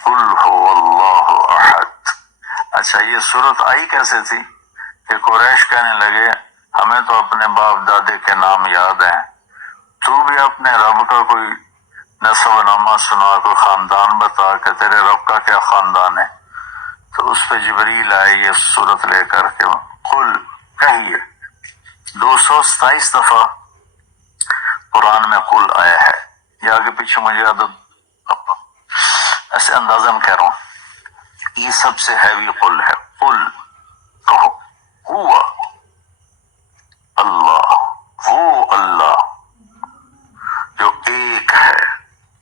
قل هو اللہ احد۔ اچھا یہ صورت آئی کیسے تھی کہ قریش کہنے لگے ہمیں تو اپنے باپ دادے کے نام یاد ہیں، تو بھی اپنے رب کا کوئی نسب و نامہ سنا، کوئی خاندان بتا کہ تیرے رب کا کیا خاندان ہے۔ تو اس پہ جبریل آئے یہ صورت لے کر کے قل کہیے، 227 دفعہ قرآن میں قل آیا ہے۔ یہ آگے پیچھے مجھے عدد ایسے اندازہ میں کہہ رہا ہوں، یہ سب سے ہیوی قل ہے۔ قل کہو، ہوا اللہ، وہ اللہ جو ایک ہے،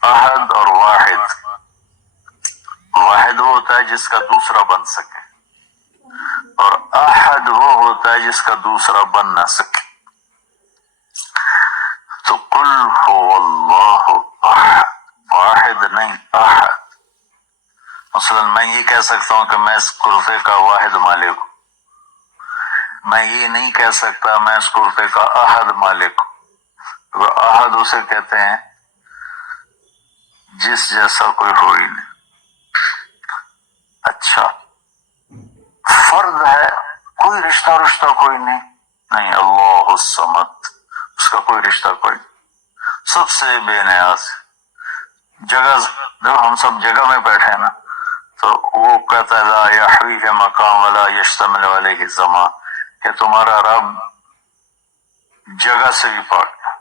احد اور واحد۔ واحد وہ ہوتا ہے جس کا دوسرا بن سکے، اور احد وہ ہوتا ہے جس کا دوسرا بن نہ سکے۔ تو قل هو اللہ احد، واحد نہیں احد۔ مثلا میں یہ کہہ سکتا ہوں کہ میں اس کرتے کا واحد مالک ہوں، میں یہ نہیں کہہ سکتا میں اس کرتے کا احد مالک ہوں۔ احد اسے کہتے ہیں جس جیسا کوئی ہو ہی نہیں۔ اچھا فرد ہے، کوئی رشتہ کوئی نہیں، نہیں اللہ الصمد، اس کا کوئی رشتہ کوئی نہیں، سب سے بے نیاز۔ جگہ جب ہم سب جگہ میں بیٹھے نا تو وہ کہتا ہے لا یحویہ مقام ولا یشتمل علیہ زمان، کہ تمہارا رب جگہ سے بھی پاک ہے،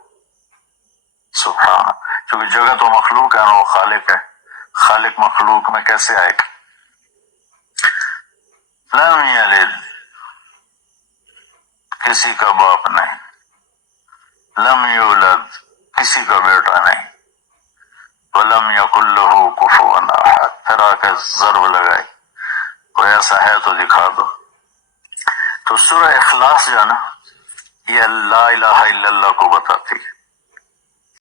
سبحان، کیونکہ جگہ تو مخلوق ہے نا، وہ خالق ہے، خالق مخلوق میں کیسے آئے گا۔ لم یلد، کسی کا باپ نہیں، لم یولد، کسی کا بیٹا نہیں، ولم یکن لہ کفوا احد، پھر آ کے ضرب لگائی کوئی ایسا ہے تو دکھا دو۔ تو سورہ اخلاص جو ہے نا یہ لا الہ الا اللہ کو بتاتی ہے۔